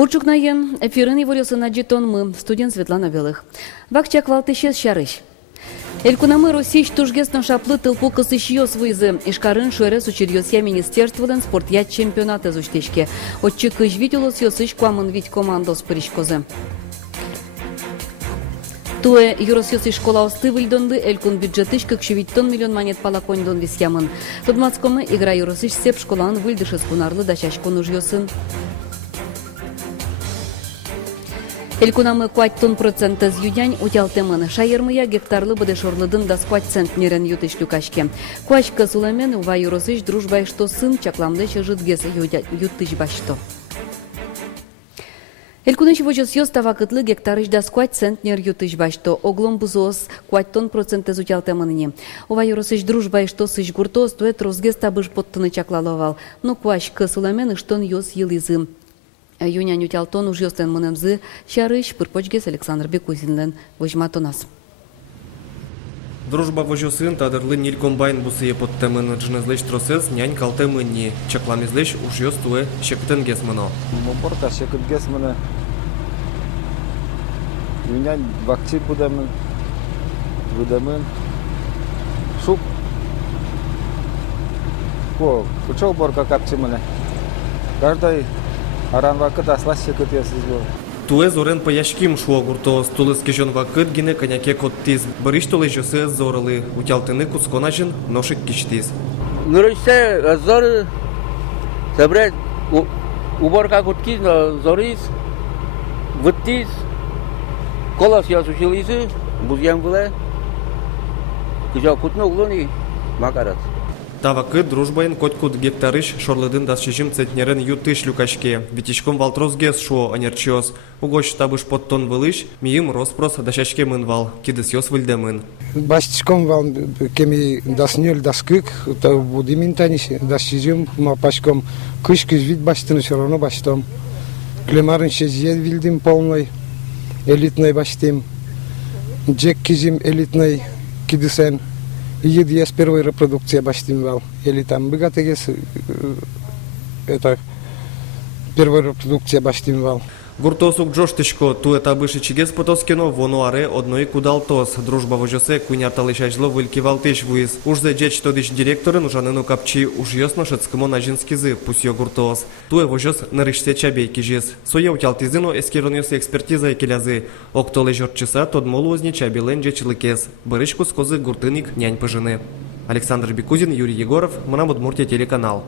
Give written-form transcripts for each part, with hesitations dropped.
Бурчукнаен эфирын эволюцияна жетон мы, студент Светлана Белых. Вакчак валтышес шарыш. Элькунамы Россия тужгесно шаплы тылпу кысыщиос вызы. Ишкарын шуэрес учерьёсья министерстволен спортья чемпионаты зуштечке. Отчы кыж виделос ёсыш куамын вить командос паришкозы. Туэ юросьёсы школа осты выльдонды элькун бюджетыш кыкшевиттон миллион монет палаконьдон висьямын. Tudмацкомы игра юросыш сеп школан выльдышес кунарлы дачашкон ужьёсын. Элькунамы куаттон процентыз юдянь утялтемын. Шайырмыя гектарлы быдышорлыдын да скуать центнерен ютыш люкашке. Куачка суламен ува юросыш дружбай что сын чакламды чыжытгес ютыш башто. Элькуныш вожос ёстава кытлы гектарыш да скуать центнер ютыш башто. Оглом бузос куаттон процентыз утялтемыныне. Ува юросыш дружбай что сыш гуртос туэт розгес табыш поттыны чаклаловал. Но куачка суламен ыштон ёс йылызым. Юнянь утялтон уж ёстен мынымзы шарыш пырпочгес Александр Бекузинлен вожматонас. Дружба вожосын тадырлы ниль комбайн бусые подтемын джнезлеш тросез нянь калтемынни чакламезлеш уж ёстуэ шектенгес мыно. Мопорта шектенгес мыно. Юнянь вакци будемын. Шук. Кучок борка капчи мыно. Каждый аран вакыт аслас шекет ясызло. Туэ зорен паяшким шуа гурто стулыс кежон вакыт гине коняке коттиз. Бариш толы жосе зорылы утялтыны кусконачын ношик киштиз. Нырыште зоры собрать уборка куткиз зориз выттиз колос ясушилизы бузьям выле кыжа кутно углони макарат. Тавакы дружбайын коткут гектарыш шорлыдын дасшижим центнерен ютыш люкашке. Витишком валтрозгес шуо анерчиос. Угош табыш поттон вылыш, миим роспрос дашашке мынвал, кидыс ёс выльдемын. Баштишком вал кеми даснёл даскык, то будимин таниш дасшижим мапашком кыш-кыш вид баштыны все равно баштом. Клемарын шезье вильдим полной, элитной баштим. Джек кизим элитной кидысен. Есть первая репродукция баштимвал. Или там богатыгес, это первая репродукция баштимвал. Гуртосук джоштышко туэ табышы чигес потоскено воно аре одной кудалтос. Дружба вожосе куняталы шажло вылькивалтыш вуиз. Ужзе джеч тодыш директорын ужаныну капчи уж ёсно шацкымо нажинскизы пусё гуртос. Туэ вожос нарышсе чабей кижес. Соя утялтизыно эскеронёс экспертиза экелязы. Октолы жорчыса тодмолу озни чабилен джечлыкес. Барышку скозы гуртыник нянь пыжыны. Александр Бекузин, Юрий Егоров, Мына Удмуртия телеканал.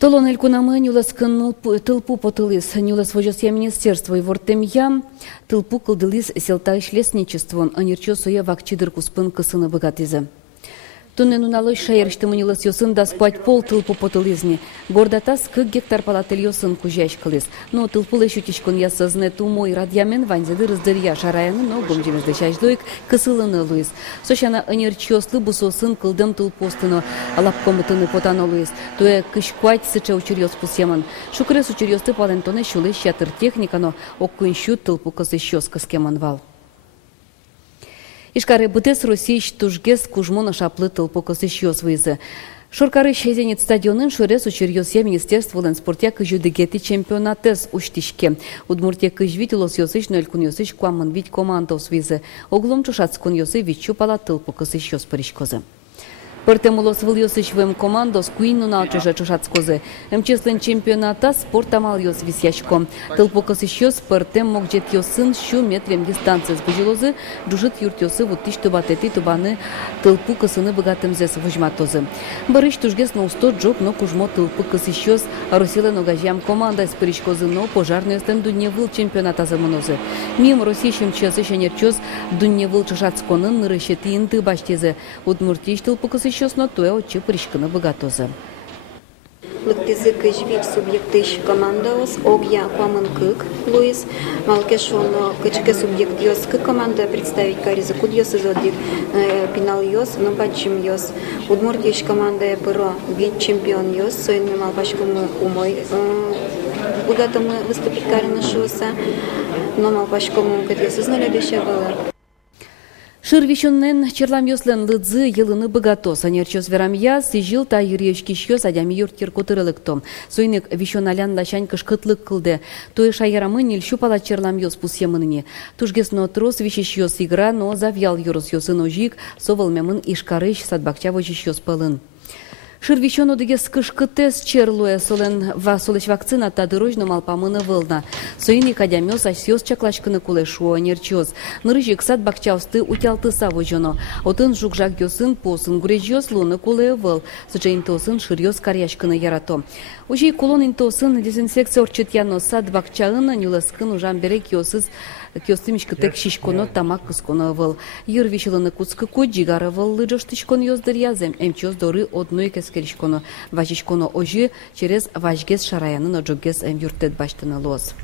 Толон элькунамы нюлас тылпу потылыс, нюлас вожосья министерство и вортемья, тылпу кылдылыс селтайш лесничествон, анирчо соя вакчидыр куспын кысыны богатизы. Туннен уналой шайырштымы нюлас ёсын да спать пол тылпу потылызни. Гордатас 40 гектар палатель ёсын кужащ кылыс. Но тылпу лешутишкон ясызны тумой радьямен ванзады раздырья шараяны, но гомжемезды шайждойк кысылыны луиз. Сошана анирчослы бусосын кылдым тылпостыно алапкомытыны потано луиз. Туэ кышкуать сыча учерьёс пусеман. Шукрес учерьёсты палентоне шулы щатыр техникано оккунщут тылпу кысыщёс кыскеман вал. Ишкары бытес Российш тужгес кужмона шаплы тылпу кысыщёс вызы. Шоркары шезенит стадионын шурес учерьёсья министерстволен спортя кыжюдыгети чемпионатес уштишке. Удмуртия кыжвитилос ёсыш нөлкун ёсыш куамын вить командос визы. Оглом чушацкун ёсы вичу пала тылпу кысыщёс паришкозы. Пыртемулос выл ёсыш вэм командос куинну налчыжа чушацкозы. Числен чемпионата спортамал ёс висяшко. Тылпу кысыщёс пыртем мокжет ёсын шу метрем дистанция сбыжилозы. Джужит юрт ёсы вуттиш тубатети тубаны тылпу кысыны богатымзес вujматозы. Барыш тужгес на усто джок но кужмо тылпу кысыщёс. Росилен огажям команда с паришкозы но пожарный стен дунне выл чемпионата замонозы. Мим Российшим чёсы шенерчёс дунне выл чушацконын нырыщети инты баштезы. Удмуртиш тылпу кысыщёс но туэ отчы паришканы богатозы. Лыктызы кыжвич субъектыш командаос, огья куамын кык, луис, малкешоно кычке субъект ёс кык команда представить каризы куд ёс изодик пинал ёс, но бачим ёс. Удмуртиш команда пыро вид чемпион ёс, сойны малпашкому умой богатому выступить карина шоса, но малпашкому кыт ёс изнали беще было. Шырвищеннен черламёслен лыдзы йылыны богато. Санерчёс верамья сижил та юрьевшкищё садями юртер котырылыктом. Сойник вищоналян лачань кышкытлык кылды. Тое шайырамы нильщу пала черламёс пусьемыныне. Тужгесно трос вищещёс игра, но завял юросёсын ожик, совылмемын ишкарыш садбакча вожищёс пылын. Шырвищону дегес кышкытес черлуе солен солеш вакцина та дорожно малпамына вылна. Соини кадямёс асёс чаклашкыны кулешуо нерчёс. Нырыжик сад бакчаусты утялтыса вожоно. Отын жукжак ёсын посын гурежёс луны куле выл. Сычейн тосын шырьёс карьяшкыны ярато. Ужей кулонин тосын дезинфекция орчит яно сад бакчаына нюласкын ужам берек ёсыз кёстымишкы тек шишконо тамак кысконо выл. Юрвищылыны куцкы коджигары выл лыжоштышкон ёздыр язем. Эмчёс доры одной кескеришконо. Важишконо ожи через важгес шараянын оджугес юртет баштыны лоз.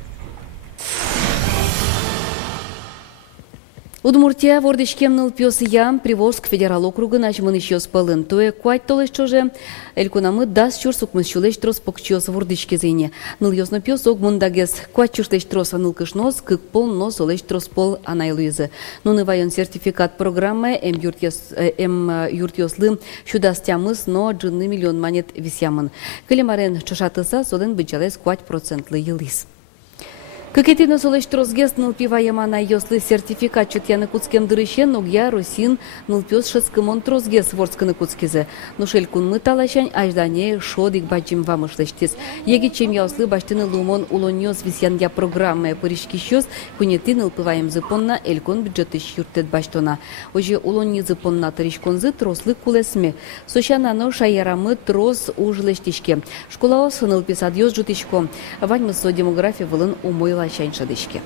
Удмуртия вордышкем нылпёс ям Приволжск федерал округын ачмынышёс пылын. Тое куать толеш чоже, элькунамы дас чур сукмыс чулеш трос покчёс вордышке зене. Ныл ёсно пёс огмундагес куать чуртеш трос анылкыш нос, кык пол нос олеш трос пол анайлуизы. Нуны вайон сертификат программы юртёслым чудастямыс, но джынны миллион манет висямын. Кылемарен чошатыса солен бычалес куать процентлы йылыс. Кыкетина солеш трозгес нылпиваема на ёслы сертификат чутьяны куцкем дырыщен, ногья росин нылпёс шескымон трозгес ворскыны куцкизе. Нушель кун мыталащань аждане шодик бачим вамышлештес. Еги чем яслы баштыны лумон улонёс висянья программы поришкищёс, кунеты нылпиваем зыпонна элькон бюджетыш юртет баштона. Оже улонни зыпонна тырышконзы трослы кулесме. Сощанано шаярамы трос ужлештишке. Школаос нылписад ёс жутишко. Ваньмысо демография вылын умой лачань шадышке.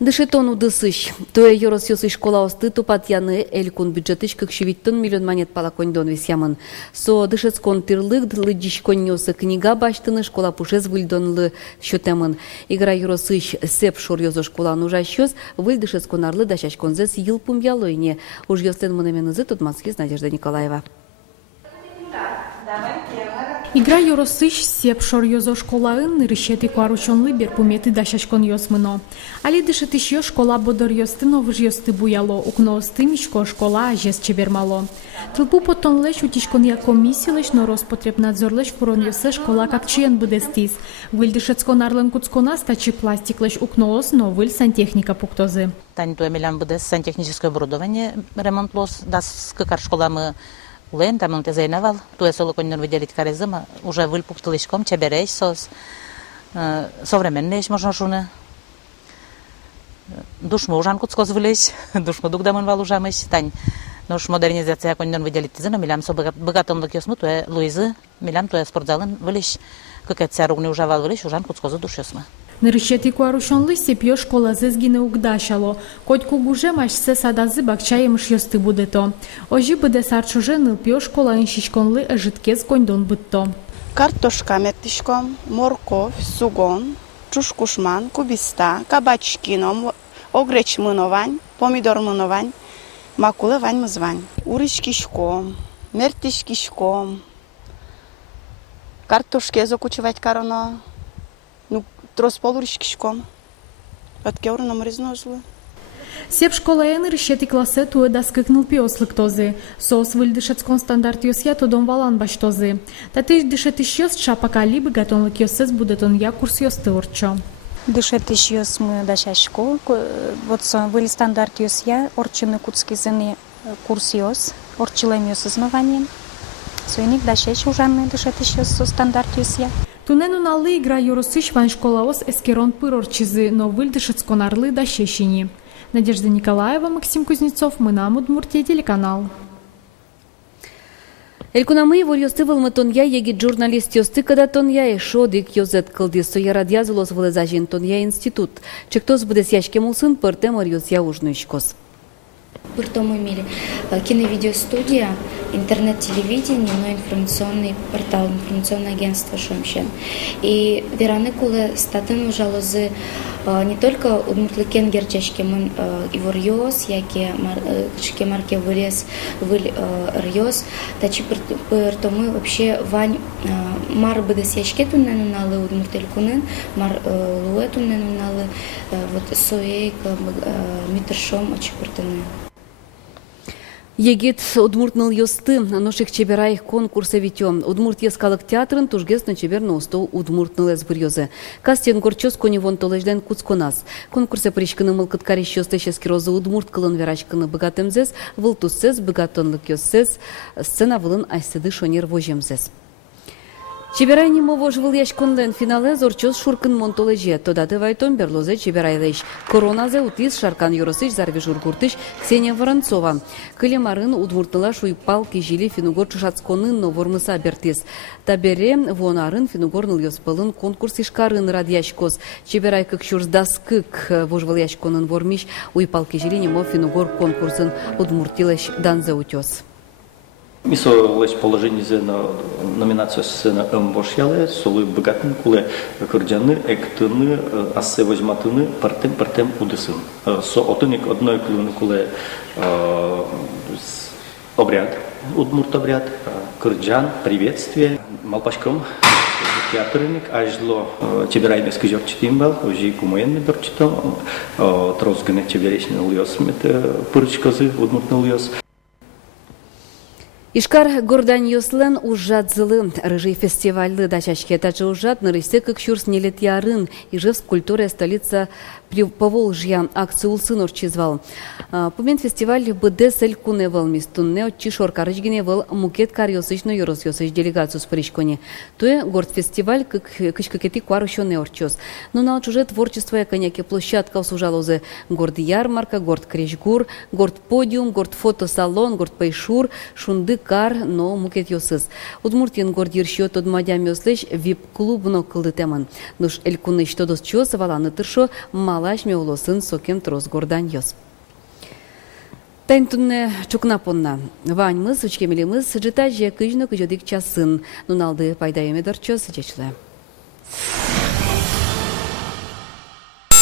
Дышетону дысыш. Тое йорос ёсы школа осты тупатьяны элькун бюджетыш кыкшевиттон миллион манет палаконьдон висямын. Со дышецкон тырлык длыдишкон ёсы книга баштыны школа пушез выльдонлы счетемын. Игра йоросыш сеп шор ёзо школа нужащёс выль дышецкон арлы дашачконзес йыл пумьялойне. Уж ёслен мынеменызы Тутманскиз Надежда Николаева. Игра йоросыш сеп шор ёзо школаын нырышети куаручонлы берпуметы дашачкон ёсмыно. Али дышетыш ё школа бодор ёсты новыж ёсты буяло, укноосты мишко школа ажес чевермало. Тылпу потон леш утишкон я комиссиялеш, но Роспотребнадзорлеш фурон ёсы школа как чиен будестис. Выль дышецкон арлен куцкона стачи пластиклеш укноос, но выль сантехника пуктозы. Тань туемелям будес сантехническое оборудование ремонтлос, дас кыкар школа мы Лен там те зайнавал, туе соло коннор выделить карезыма, уже выльпуктылышком, чебереш сос, современнеш можно шуны. Душмо ужан куцкоз вылез, душмо дугдамын вал ужамыш, тань. Нош модернизация коннор выделить зына, милям со богатомлык ёсму, туе Луизы, милям туе спортзалын вылез, кыкет царугны ужавал вылез, ужан куцкозы душ ёсмы. Нырышети куаручонлы сепьё школа зезгине угдашало. Коть кугуже маш се садазы бакчаемыш ёсты будето. Ожи буде сарчуже нылпьё школа иншишконлы эжиткез коньдон бытто. Картошка метишком, морковь, сугон, чушкушман, кубиста, кабачкином, огреч мыновань, помидор мыновань, макуле вань мызвань. Урышкишком, мертишкишком, картошке закучивать короно. Трос полуришкишком. От кеура нам резнозлы. Сеп школа нырышети классе туе даскыкныл пиослыктозы. Сос выль дышецкон стандарт ёсья тодон валан баштозы. Татыш дышетиш ёс шапака либо гатонлык ёсес будетон я курс ёсты орчо. Дышетиш ёс мы дашашко. Вот выль стандарт ёсья орчыны куцки зыны курс ёс. Орчилем ёс измыванием. Сойник дашеш ужанны дышетиш ёс стандарт ёсья. Тунену наллы игра йоросыш вань школаос эскерон пырорчизы, но выль дышецкон арлы да щещини. Надежда Николаева, Максим Кузнецов, Мынам, Удмуртия, телеканал. Элькунамы вор ёсты вылмытон я егит журналист ёсты кадатон я и шодик ёзет кылдис соярад язылос вылезажин тон я институт. Чектос будес яшке мулсын пыртем ор ёс я ужнышкос. Пыртом имели киновидеостудия, интернет-телевидение, но информационный портал, информационное агентство Шомшен. И вераны кулы статын ужалозы не только удмуртлыкен герчешкемын ивор-йос, яке кышке марке вылез, выль-рьос, тачи пыртомы вообще вань мар быдыс яшке туннен уналы удмуртелькунын, мар луэ туннен уналы, вот соейка митершом очи пыртыны. Егет удмуртныл йосты, ношик чеберай конкурса витем. Удмурт ескалык театрын тужгесно чеберно устол удмуртныл эсбурьёзы. Кастен горчос коневон толежден куцконас. Конкурса пришканы мылкыт кариш йостешески розы удмурт кылын верачканы богатымзес, вылтуссез, богатонлык йоссез, сцена вылын айсыды шонер вожемзес. Чеберай немово жывыл яшконлен финале зорчос шуркын монтолеже. Тодаты вайтон берлозе чеберайлеш. Короназе утис шаркан юросыш зарви жургуртыш Ксения Воронцова. Кылемарын удмуртныла шуйпал кижили финугор чушацконын новормыса бертис. Табере вонарын финугорныл йоспылын конкурс ишкарын рад яшкоз. Чеберай кык шурсдаскык вожвыл яшконын вормиш уйпал кижили немо финугор конкурсын удмуртилеш данзе утес. Мисо лечь положение на номинацию сцена Мбошьяле, солы богатны, куле кырджаны, эктыны, ассе возьматыны, партем удысын. Со отыник одной клюны куле обряд, удмурт обряд, кырджан, приветствие, малпашком, театрник, ажло чеберай без кыжорчитим бал, ожи кумоен медорчитом, трозгане чеберечный льос мет пырчкозы, удмуртный льос. Ишкар гордан йослен ужат зылы. Рыжий фестивальды дачашке тачы ужат нырысте как шурс нелет ярын. Ижевск культура столица Поволжья акцию улсын орчизвал. Пумен фестиваль быде сель куневал мистунне отчи шоркарыжгине вал мукет карьосыч но йорос йосыч делегацию с паричконе. Туе горд фестиваль как кышкакети кварущённый орчос. Но на чуже творчество я коняки площадка усужалозе горд ярмарка, горд крещгур, горд подиум, горд фотосалон, горд пайшур, шунды кар, но мукет йосыз. Удмуртин горд ершёт од мадям йослеш вип-клуб но кылды теман. Нуш элькуны что дос чёс валаны тыршо малаш меулосын сокем трос гордан йос. Тайнтунне чукнапонна. Вань мыс, учкемели мыс, жита же кыжно кыжодик часын. Нуналды пайда емедор чос, жечле.